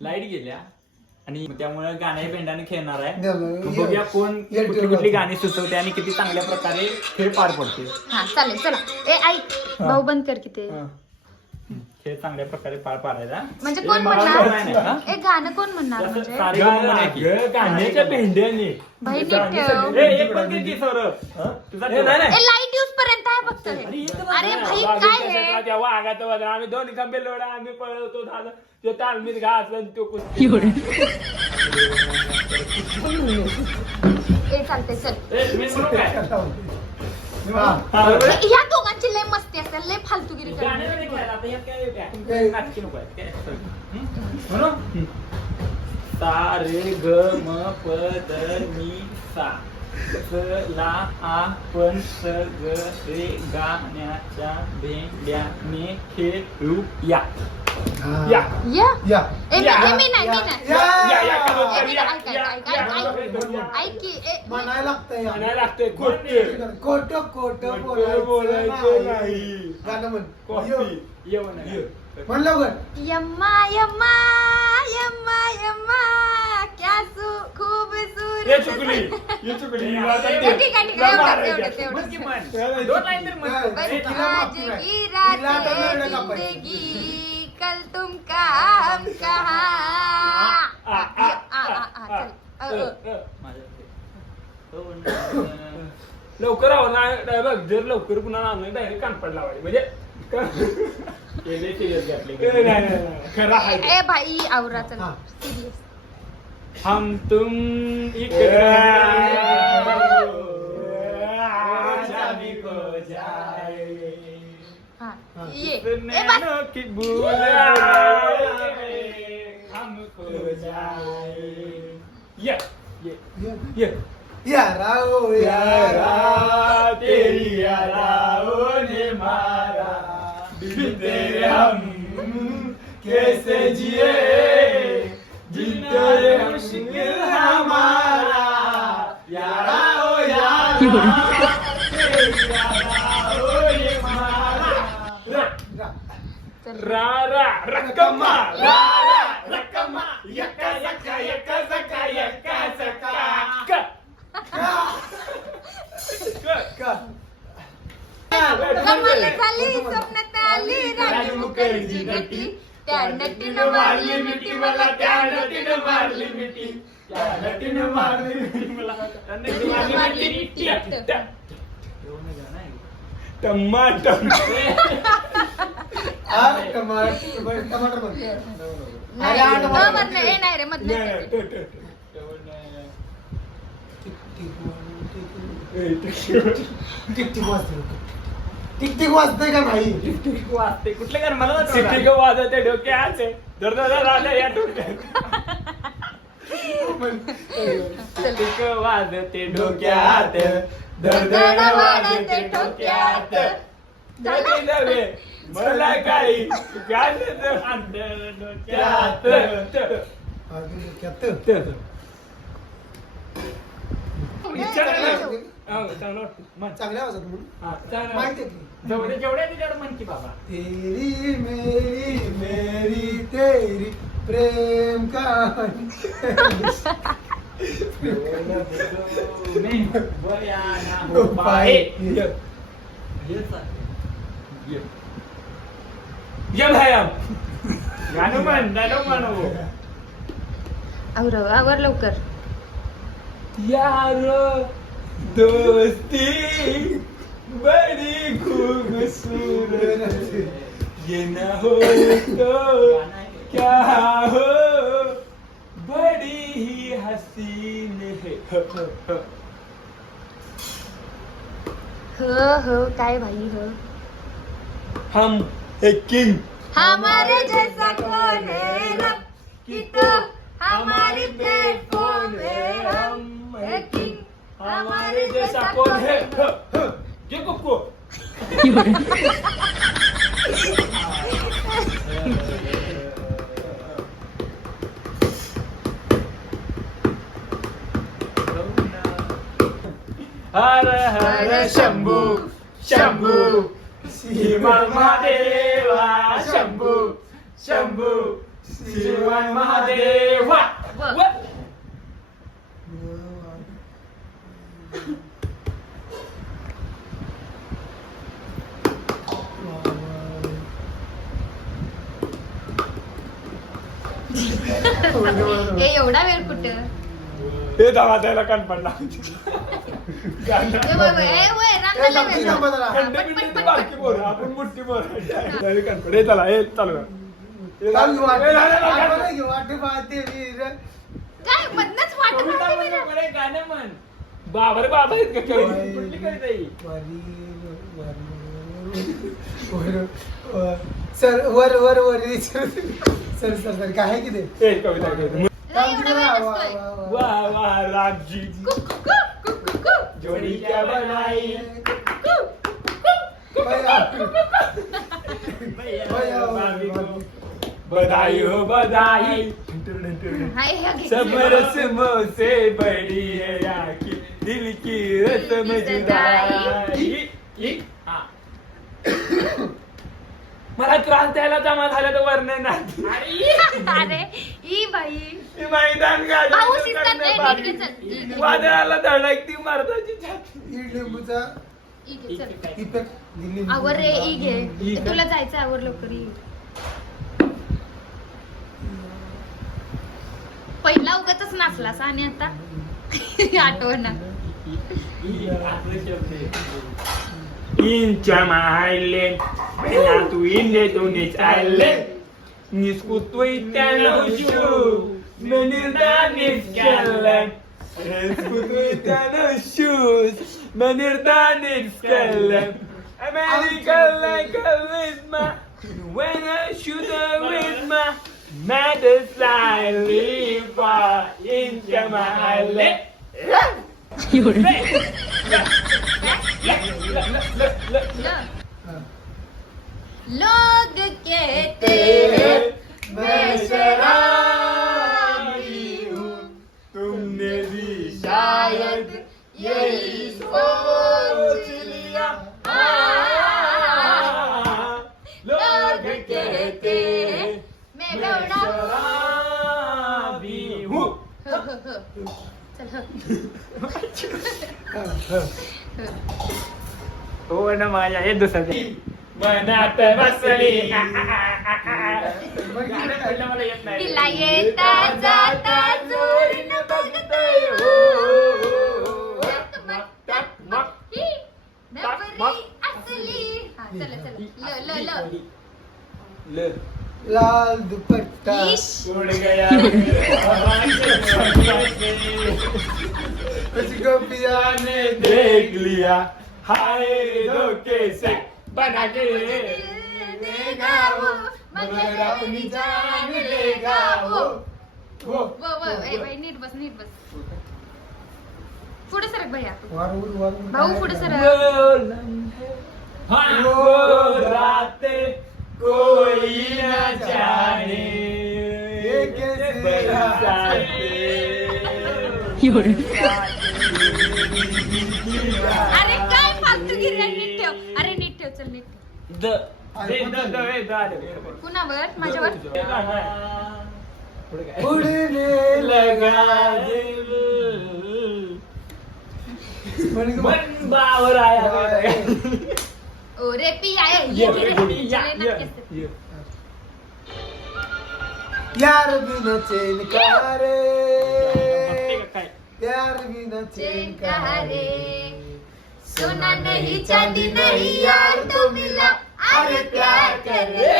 Light गेल्या आणि त्यामुळे गाण्या बेंडाने खेळणार आहे. बघूया कोण कुठली गाणी सुचवते आणि किती चांगल्या प्रकारे खेळ पार पडते. हा चालेल चला. ए ऐक भाऊ बंद कर की ते खेळ चांगल्या प्रकारे पार पाडायचा. म्हणजे कोण म्हणणार एक गाणं कोण म्हणणार म्हणजे गाण्याच्या भेंड्याने भाई नीट ठेव. लाईट यूज पर्यंत आहे फक्त. अरे भाई काय हे तेव्हा आगात आम्ही दोन खंबे लोडा आम्ही पळवतो झालं ते तालमीत घातलं तो कुस्ती. ए चालते चल. मी म्हणू काय ह्या दोघांची लय मस्ती असते लय फालतूगिरी सा रे ग म प द नी सा ला आपण सगळे गाण्याच्या भेंड्याने खेळूया. या या मी नाही ऐक की म्हणायला लागतंय खोट बोलायचं नाही. गाणं म्हण लवकर. यम्मा यम्मा यम्मा यम्मा क्या खूबसूरत. ठीक आहे जिंदगी कल तुम काम कहा. लवकर आव ना बघ जर लवकर पुन्हा आणलं डायरेक्ट कानपड लावायला म्हणजे ए भाई आवरा चल सिरियस. हम तुम की भूल हमको जाए. यारा ओ यारा तेरी याराओं ने मारा बिन तेरे हम कैसे जिए जिंदगी मुश्किल हमारा यारा ओ यारा तेरी याराओं ने मारा. रा रा रक्कम्मा रा रा रक्कम्मा यक्का यक्का यक्का सका यक्का सका कमाल झाली स्वप्नात आली राणी मुखर्जी नटी. त्या नटीनं मारली मिठी मला त्या नटीनं मारली मिठी त्या नटीनं मारली मिठी मला मारली मिठी. टमाटर टमाटर नाही रे मत टिकटिक वाजते का नाही. टिकटिक वाजते कुठले गाणं मला टिकटिक वाजते डोक्यात दर राजा या डोक्यात टिकटिक वाजते डोक्यात दर वाजते डोक्यात नवे मला काही चांगल्या आवाजात म्हणून माहिती जेवढ्या तिच्याकडे म्हण की बाबा. तेरी मेरी मेरी तेरी प्रेम कहानी. गाणं म्हण डायलॉग म्हणू. आवर लवकर. यारो दोस्ती बड़ी खूबसूरत ये न हो तो क्या हो बड़ी ही हसीन है. हो काय भाई हो. हम एक किंग हमारे जैसा कौन है ना कि तो हमारी प्लेटफॉर्म है. हम एक किंग हमारे जैसा कौन है ये कुक्कू. हर हर शंभू शंभू श्री महादेवा शंभू शंभू शिव हर महादेव वा. वा. हे एवढा वेळ कुठं हे दावा द्यायला कान पडला ए, वय, रांगाला वेळ. बारकी पोरं, आपण मोठी पोरं. हे चला हे चालू करा. चालू वाटे. हे झालं ना, आपण गाणं. नाही घेऊ, वाटे पाहते वीर. काय मधनच वाटत कविता होती म्हण मी. बरं, गाणं म्हण. बाबा रे बाबा आहेत का कविता? कुठली कविता ही? सर वर वर वर सर सर सर काय आहे की ते हे कविता कविता. नाही, एवढा वेळ वा, नसतोय. वा, वा, वा. वाह वाह रामजी कु, कु, कु, कु, कु, कु. जोड़ी क्या बनाई. भैया, भैया भाभी को बधाई हो बधाई. हाय, हे घे. सब रस्मों से बड़ी है राखी दिल की रस्म जुदाई. हा. मला त्रास द्यायला जमा झालं तर वर्णन नाही. अरे ई बाई ती मैदान पाऊस दिसतात नाही, नीट घे, चल. वादळाला धडकती मर्दाची छाती. ईड लिंबूचा ई घे, चल. इफेक्ट दिल्ली आवर रे ई घे. ई का? तुला जायचं आवर लवकर ई. पहिला उगाचच नाचलास आणि आता आठवण Incamaile, pela tu inde tu nisaile, niskutu itana ushu, menirda niskele, niskutu itana ushu, menirda niskele, American like a wisma, when I shoot a wisma, matter slightly for Incamaile. लोग कहते हैं मैं शराबी हूँ तुमने भी शायद यही सोच लिया लोग कहते हैं मैं बेवड़ा शराबी हूँ. चल हो ना माझ्या हे दुसरं मनात बसली. मला येत नाही. तिला येता जाता जोरीनं बघतोय हो ही नवरी असली. हा, चला चला ल ल ल लाल दुपट्टा इश. उड़ गया कुछ गोपिया ने देख लिया हाय धोखे से बना के देगा वो मगर अपनी जान लेगा वो वो ए भाई नीट बस पुढे सरक भैया भाऊ पुढे सरक. वो रातें कोई न जाने ये कैसे बरसाते. अरे काय फालतूगिरी आहे, नीट ठेव. अरे नीट ठेव, चल नीट ठेव. कुणावर माझ्यावर उड़ने लगा दिल मन बावर आया. ओ रे पिया ये यार बिना चैन का रे यार बिना चैन का रे सोना नहीं चांदी नहीं यार तो मिला अरे प्यार करे.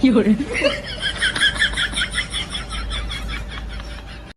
सर